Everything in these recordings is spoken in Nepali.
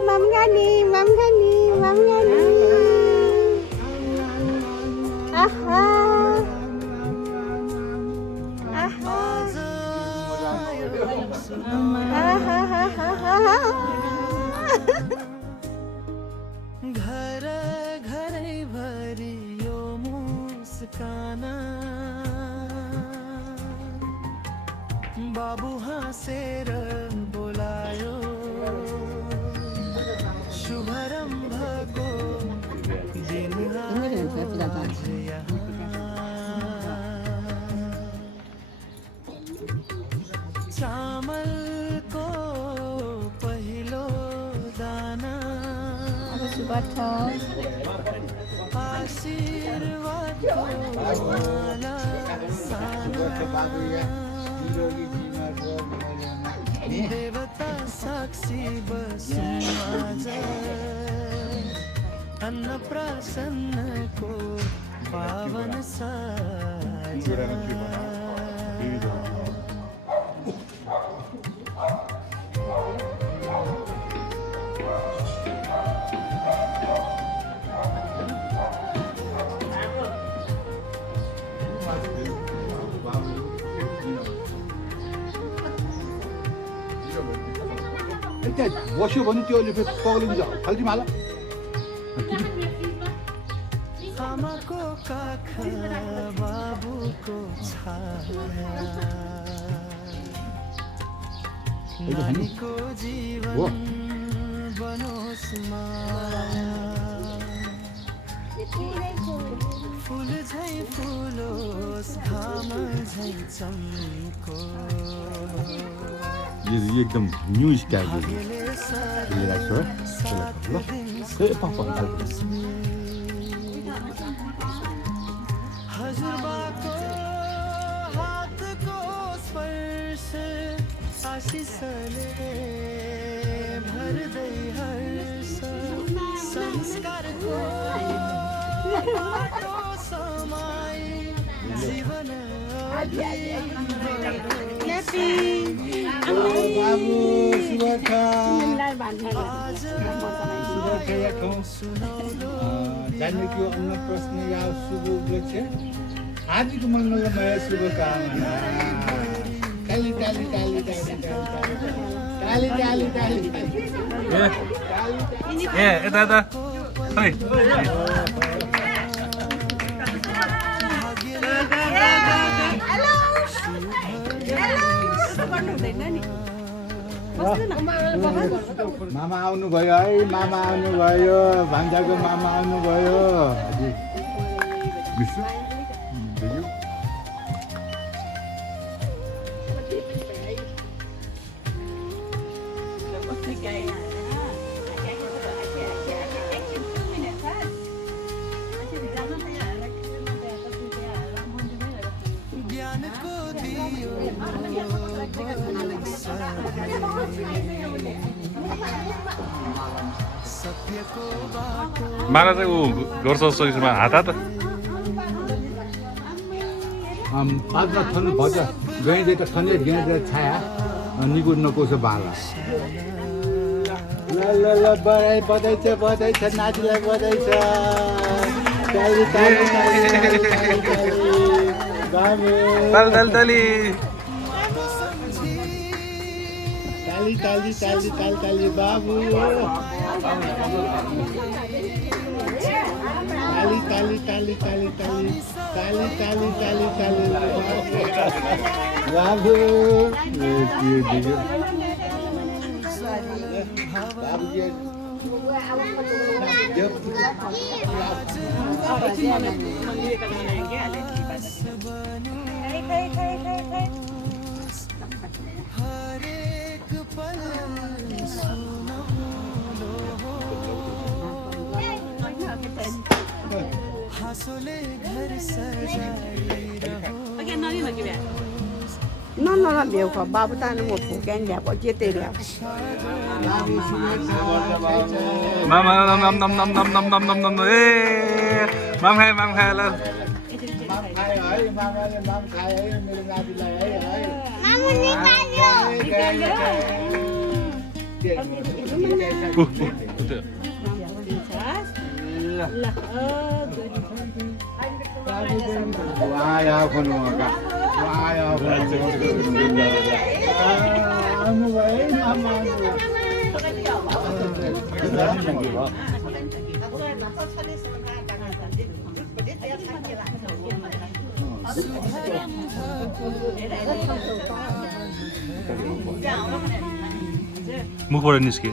Mam Gani. Aha. घर घरै भरि यो मुस्काना बाबु हाँसेर बोलायो शुभारम्भको दिन आज यहाँ चामलको पहिलो दाना आशीर्वादको माला साना देवता साक्षी बसौँ आज अन्नप्राशनको पावन साँझ बस्यो भने त्यो अहिले फेरि पग्लिन्छ फाल्दिउँ हाल आमाको काख बाबुको छाया नानीको जीवन बनोस् माया फुल झै फुलोस् घाम झै चम्को यो एकदम न्यू स्टाइल हजुरबाको हातको स्पर्श आशिषले भर्दै हर्ष संस्कारको बाटो समय जीवन बाबु सुरक्षा जानकी अन्न प्रश्न या शुभ उपलक्ष्य हार्दिक मङ्गलमय शुभकामना ताली ताली ताली ताली ताली ताली ताली ताली यता खै मामा आउनुभयो है मामा आउनुभयो भान्जाको मामा आउनुभयो ज्ञानको दियो सत्यको बाटो माला चाहिँ ऊ गर्छ सकेसम्म हात पात्रा थन्नु भन्छ गइँदै त थन्ने गेँदै छाया निगुर नकोसो बाला ल ल ल बधाई बधाई छ नातिलाई बधाई छ ताली ताली ताली ताली ताली ताली ताली बाबु ताली ताली ताली ताली ताली ताली ताली ताली ताली बाबु हरेक पल हाँसोले घर सजाइरहो nó biểu của ba bữa ta nó một phụ cái đẹp ở chia tiền đẹp Mama nam nam nam nam nam nam nam nam mang hai lên Wah, con nuova. Wah, मुखबाट निस्के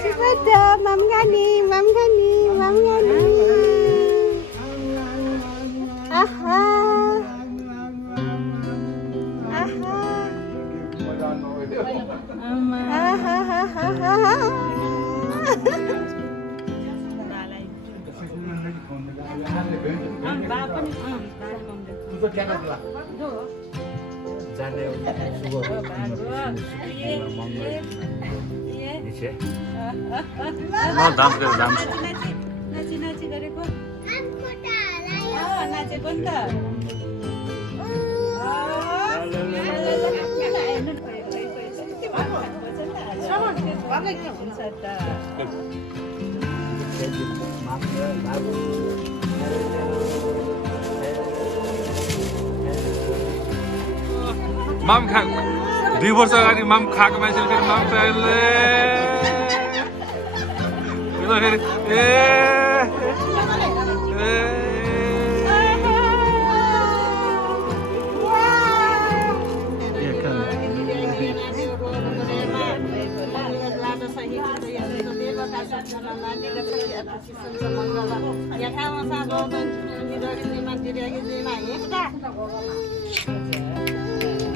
Sepeda, mam gani. Aha. Dance गरेर डान्स नाची गरेको नाचेको नि माम खा 2 वर्ष अगाडि माम खाएको मान्छेले फेरि माम खाएले फेरि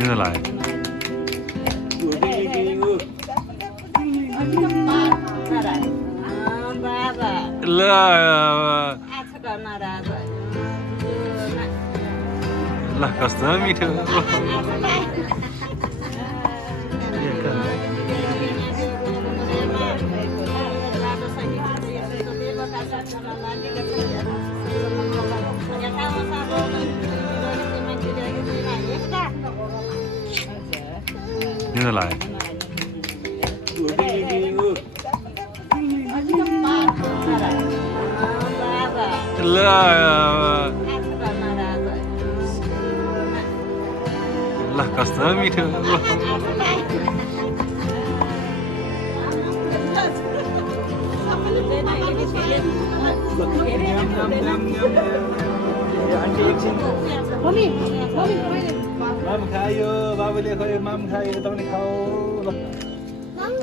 निलाई ल ल कस्तो मिठो निलाई ल ल कस्तो मिठो माम खायो बाबुले खोइ माम खायो तपाईले खाऊ ल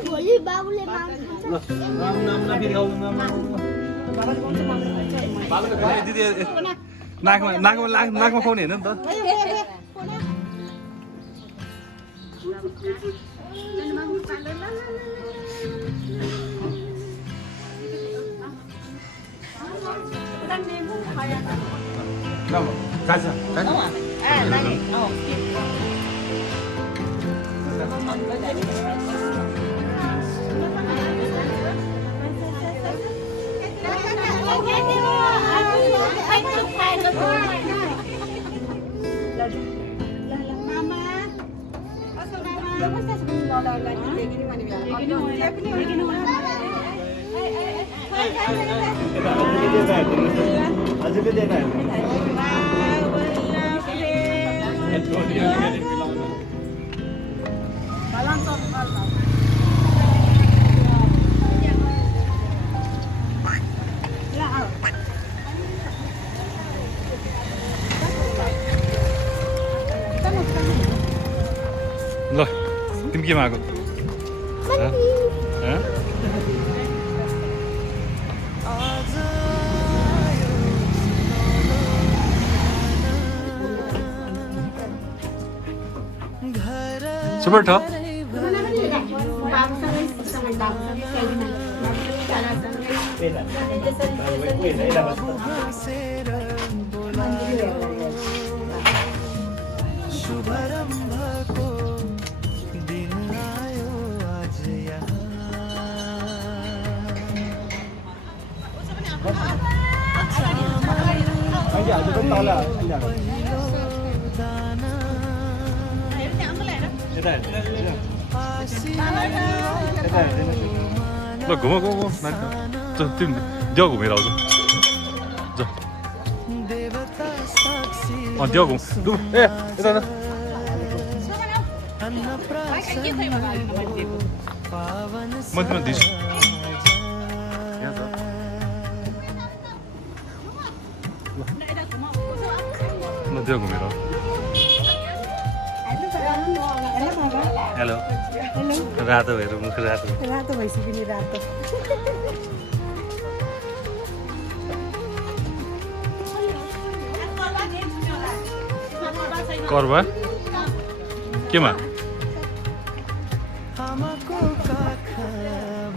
भोलि बाबुले माम ल माम नाम नफेरि खाऊ नाम बाबुले खाए दिदी नाकमा खुवाउने हैन नि त Casa. ल तिमी के मागो सुपर ठ शुभारंभ को दिन आयो आज यहाँ ल घुम घुम घुम तिमी देऊ घुमेर आउँछ देवता साक्षी देऊ घुम लु ए यता पावन म तिमीलाई दिन्छु ल देऊ घुमेर हेलो रातो हेरौँ मुख रातो रातो भइसक्यो नि रातो कर्वा केमा आमाको काखा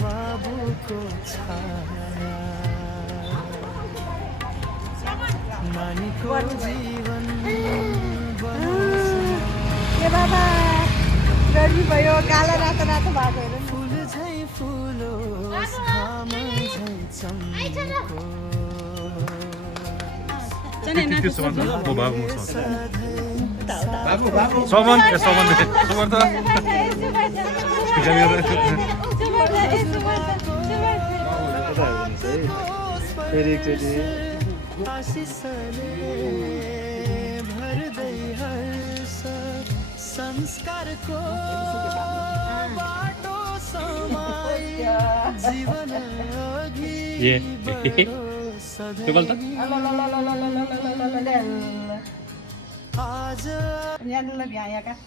बाबुको छाया नानीको जीवन ए बाबा गर्मी भयो कालो रातो रातो भएको हेर फुल झै फुलोस् घाम झै चम्को त्यसो भन्छ म बाबु सामान ए सामान सामान त आशिषले भर्दै हर्ष संस्कारको बाटो समाई जीवन अघि त्यो गल्त आज यहाँ